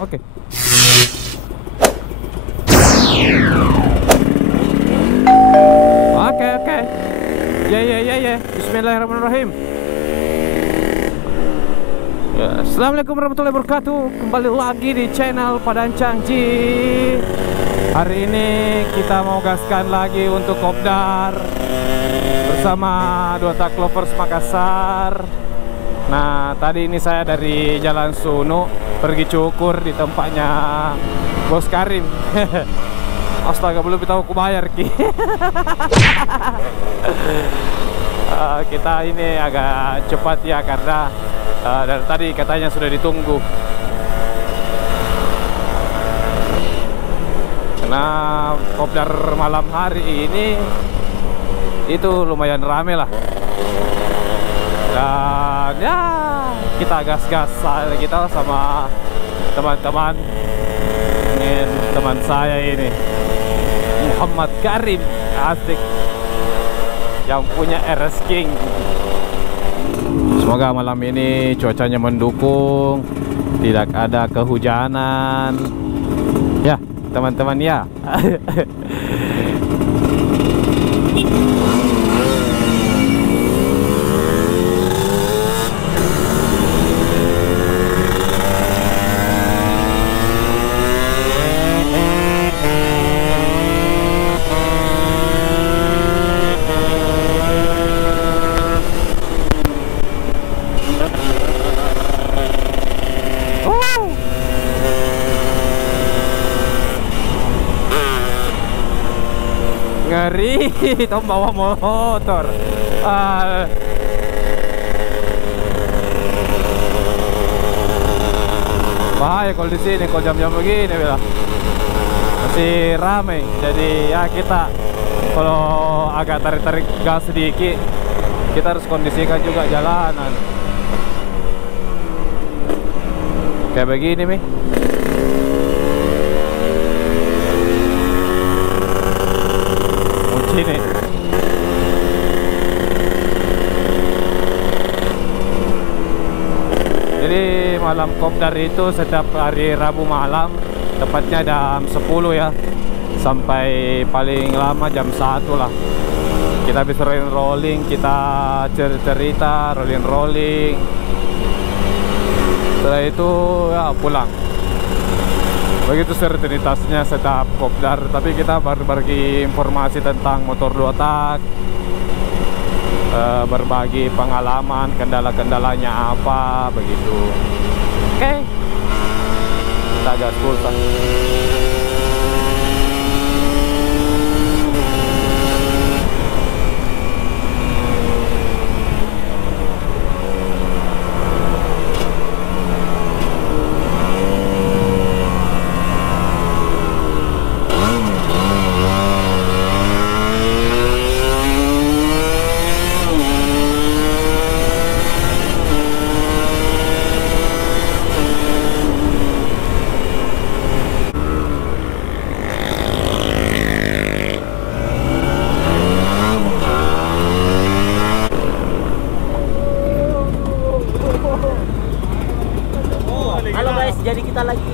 Oke. Oke. Ya. Bismillahirrahmanirrahim. Ya, Assalamualaikum warahmatullahi wabarakatuh. Kembali lagi di channel Padancang Ji. Hari ini kita mau gaskan lagi untuk kopdar bersama Dua Tak Lovers Makassar. Nah, tadi ini saya dari Jalan Sunu pergi cukur di tempatnya Bos Karim. Astaga, belum tahu aku bayar ki. Kita ini agak cepat ya karena dari tadi katanya sudah ditunggu. Karena kopdar malam hari ini itu lumayan rame lah. Dan ya kita gas-gas kita sama teman-teman. Ini teman saya ini Muhammad Karim, asik, yang punya RS King. Semoga malam ini cuacanya mendukung, tidak ada kehujanan. Ya, teman-teman ya. Ngeri, tom bawa motor. Bahaya kalau di sini, kalau jam-jam begini bila masih ramai. Jadi ya kita kalau agak tarik-tarik gas sedikit, kita harus kondisikan juga jalanan. Kayak begini nih. Ini jadi malam kopdar itu setiap hari Rabu malam, tepatnya jam 10 ya, sampai paling lama jam 1 lah. Kita bisa rolling, kita cerita rolling. Setelah itu ya pulang. Begitu rutinitasnya setiap kopdar. Tapi kita berbagi informasi tentang motor dua tak, berbagi pengalaman, kendala-kendalanya apa, begitu. Oke, kita gas pulsa. Halo guys, jadi kita lagi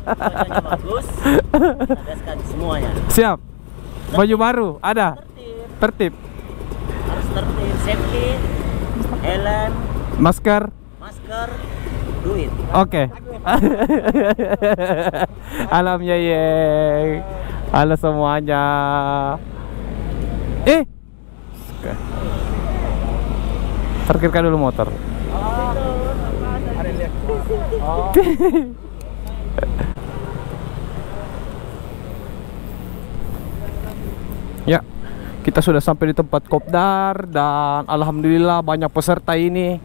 cuacanya bagus, kita gaskan semuanya. Siap. Baju baru ada. Tertib. Harus tertib, safety, helm, Masker, duit. Oke. Alam Yeyeng. Halo semuanya. Parkirkan dulu motor. Ya, kita sudah sampai di tempat kopdar dan alhamdulillah banyak peserta ini.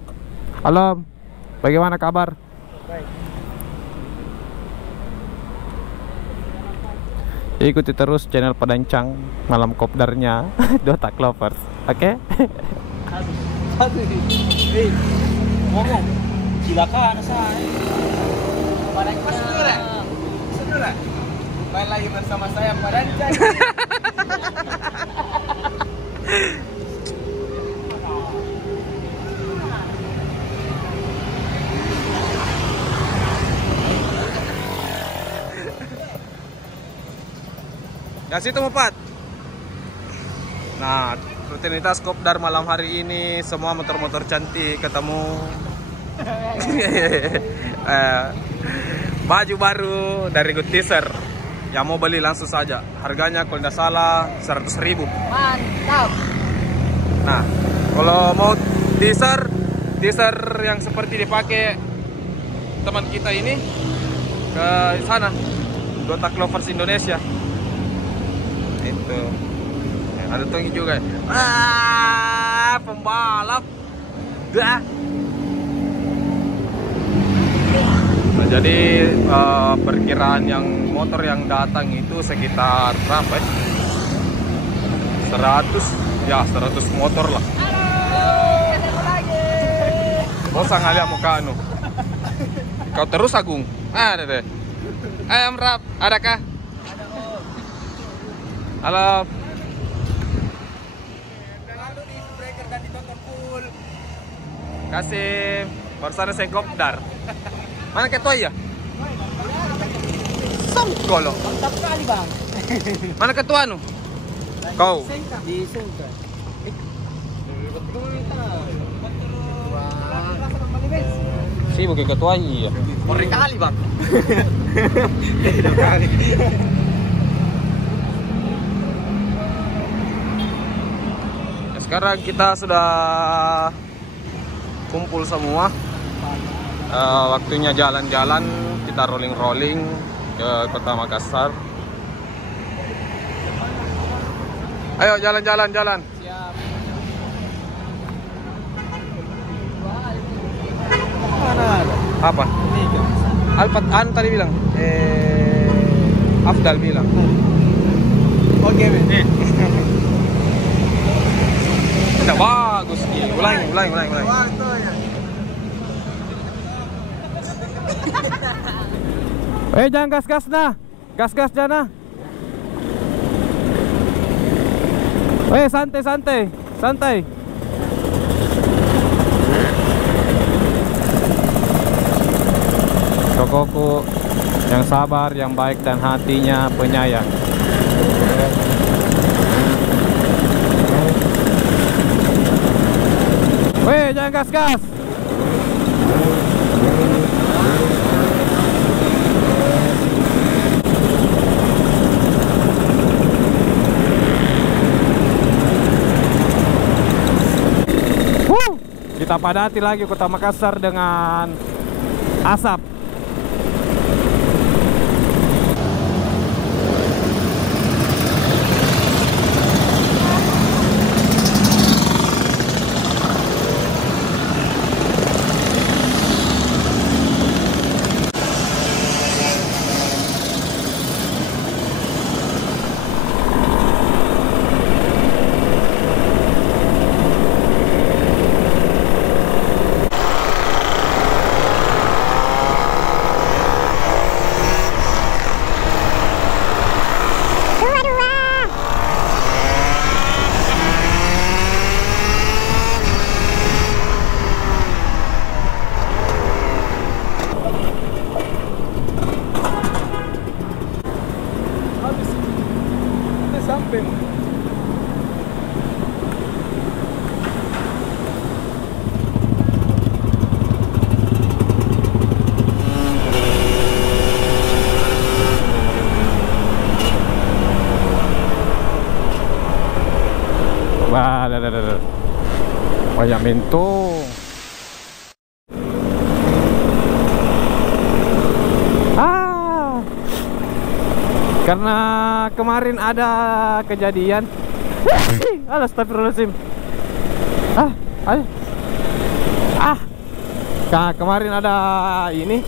Alam, bagaimana kabar? Baik. Ikuti terus channel Padancang malam kopdarnya Dua Tak Lovers. Oke? Satu. Ngomong. Silakan saya. Saudara, kembali lagi bersama saya Padancang. Yang situ 4. Nah, rutinitas kopdar malam hari ini semua motor-motor cantik ketemu. Baju baru dari Good Teaser. Yang mau beli langsung saja. Harganya kalau tidak salah 100.000. Mantap. Nah, kalau mau teaser yang seperti dipakai teman kita ini ke sana, Dota Clovers Indonesia. Itu. Ada Tongi juga. Pembalap. Dah. Nah, jadi perkiraan yang motor yang datang itu sekitar berapa ya? 100 motor lah. Bosan ngeliat muka anu. Kau terus Agung. Ada deh. Rap, adakah? Halo. Lalu di breaker dan ditonton full. Kasih barusan saya kopdar. Mana ketua ya? Songkolo. Mantap kali bang. Mana ketua anu? Kau. Di Sengka. Sibuk ya ketua iya. Ori kali bang. Ya, sekarang kita sudah kumpul semua. Waktunya jalan-jalan, kita rolling-rolling ke Kota Makassar. Ayo jalan-jalan. Siap. Apa? Alpat An tadi bilang. Afdal bilang. Oke men. Udah bagus Ki. Ulangi. Waktunya. Jangan gas-gas nah. Gas-gas jana. Santai. Tokoku yang sabar, yang baik dan hatinya penyayang. Jangan gas-gas. Kita padati lagi Kota Makassar dengan asap. Sampai. Minto. Karena kemarin ada kejadian. Astagfirullahaladzim. Kemarin ada ini.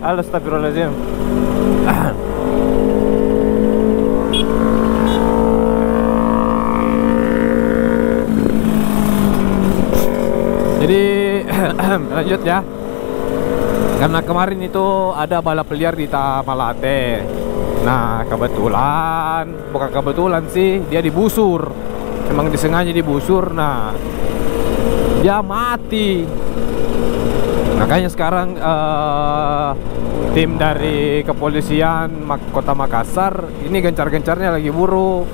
Astagfirullahaladzim. Jadi lanjut ya. Karena kemarin itu ada balap liar di Tamalate. Nah bukan kebetulan sih, dia digusur. Emang disengaja digusur. Nah dia mati. Makanya sekarang tim dari kepolisian Kota Makassar ini gencar-gencarnya lagi buru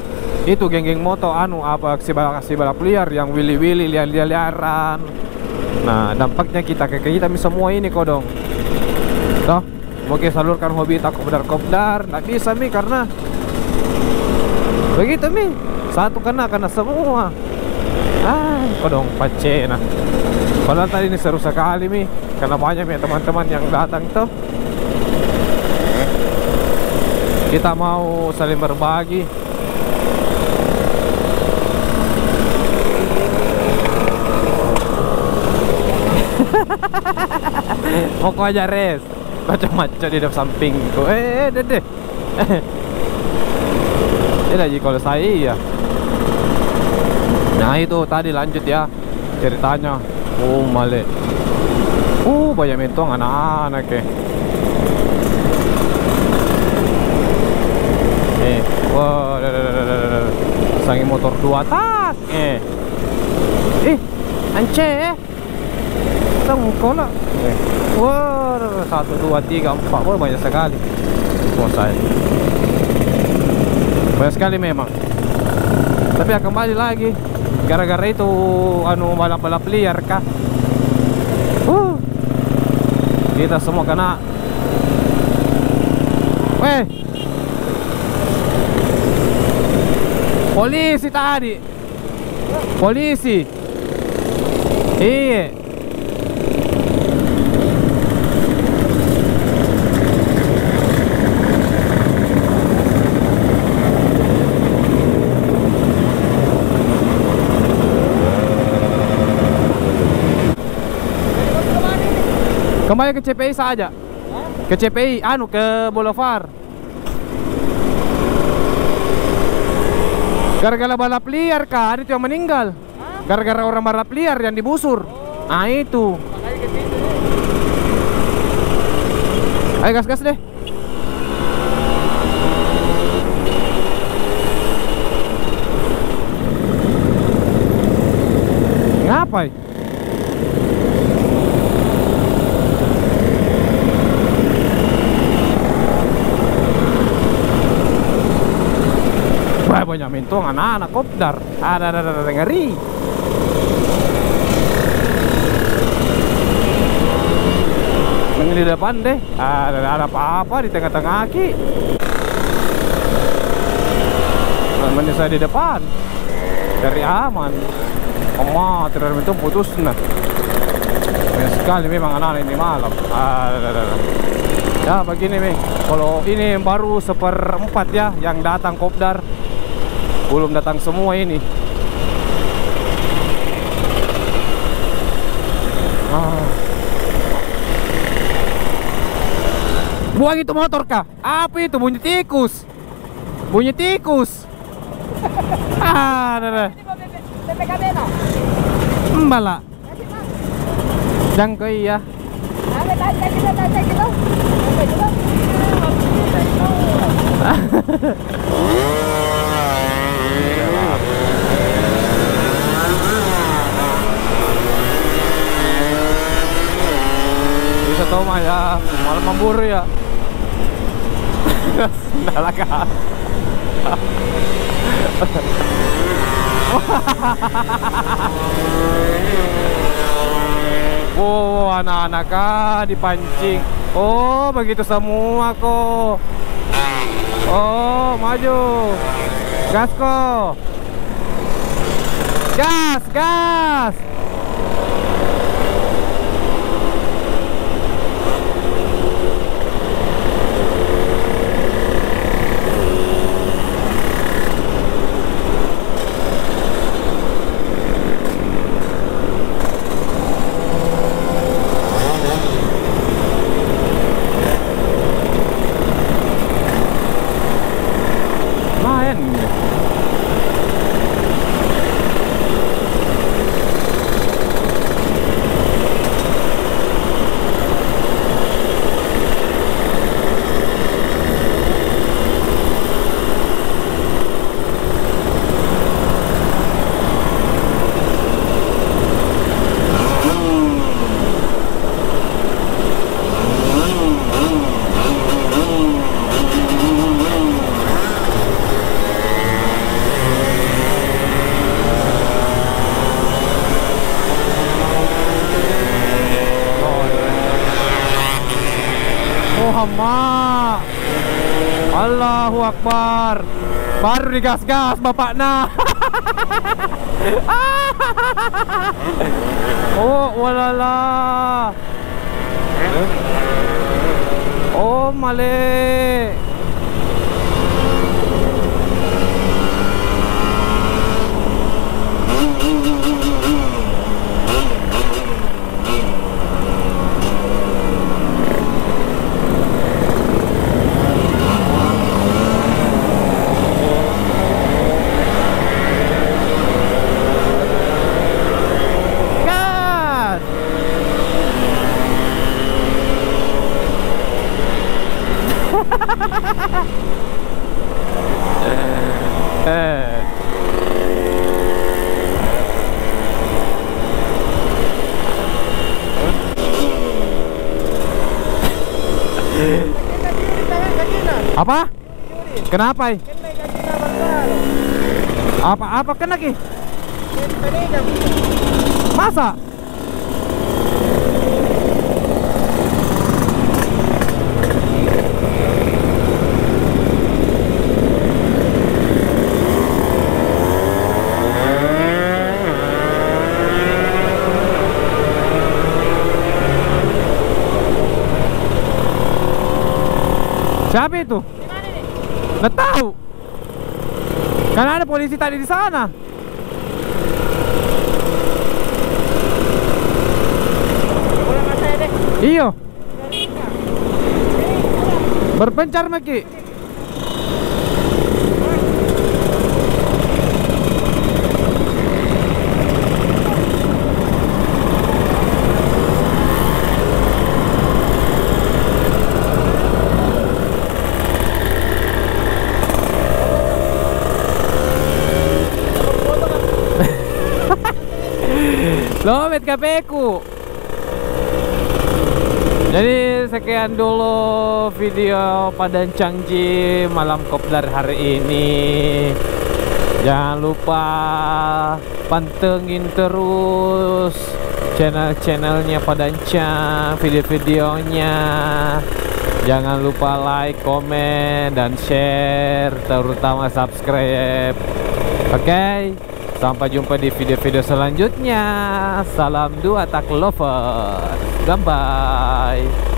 itu geng-geng moto apa aksi balap liar yang wili-wili liar-liaran. Nah, dampaknya kita semua ini kodong. Toh, mau kita salurkan hobi tak kopdar, nggak bisa mi karena begitu mi. Satu kena semua. Kodong pacena. Padahal tadi ini seru sekali mi, karena banyak ya teman-teman yang datang tuh. Kita mau saling berbagi. Pokoknya res macam-macam di depan sampingku. Dede. Ini lagi kalau saya. Nah itu tadi lanjut ya ceritanya. Male. Banyak mentong anak-anak ya. Wah, pasangin motor dua tak. Ance tengkol lah. Wah, 1, 2, 3, 4. Wah, banyak sekali. Wah, saya banyak sekali memang. Tapi ya kembali lagi gara-gara itu balap-balap liar kah. Kita semua kena. Polisi tadi. Polisi. Iya. Kembali ke CPI saja. Ke CPI, ke Boulevard. Gara-gara balap liar kah? Ada yang meninggal. Gara-gara orang balap liar yang dibusur. Itu. Ayo gas-gas deh. Ngapain? Banyak mentong anak-anak kopdar. Ada ngeri. Di depan deh. Ada apa-apa di tengah-tengah aki. Namanya saya di depan. Dari aman. Terus itu putus nah. Banyak sekali memang anak-anak ini malam. Ya begini nih. Kalau ini baru 1/4 ya yang datang kopdar. Belum datang semua ini. Buang itu motor kah? Apa itu? Bunyi tikus. Bunyi tikus. Mbala. Jangkau iya. Bisa tahu mah ya, malam memburu ya. Sendala kah? Oh, anak-anak kah dipancing. Oh, begitu semua kok. Oh, maju. Gas kok. Gas, gas. lama. Allahu Akbar. Baru digas-gas bapak nah. Oh walala. Oh male. Apa? Kenapa? Apa kena ki? Masa? Siapa itu? Nggak tahu. Karena ada polisi tadi di sana. Iyo. Berpencar maki. Lomet KP-ku. Jadi sekian dulu video Padang Changji malam kopdar hari ini. Jangan lupa pantengin terus channel-channelnya Padang Chang, video-videonya. Jangan lupa like, komen, dan share, terutama subscribe. Oke? Sampai jumpa di video-video selanjutnya. Salam dua tak lovers. Bye-bye.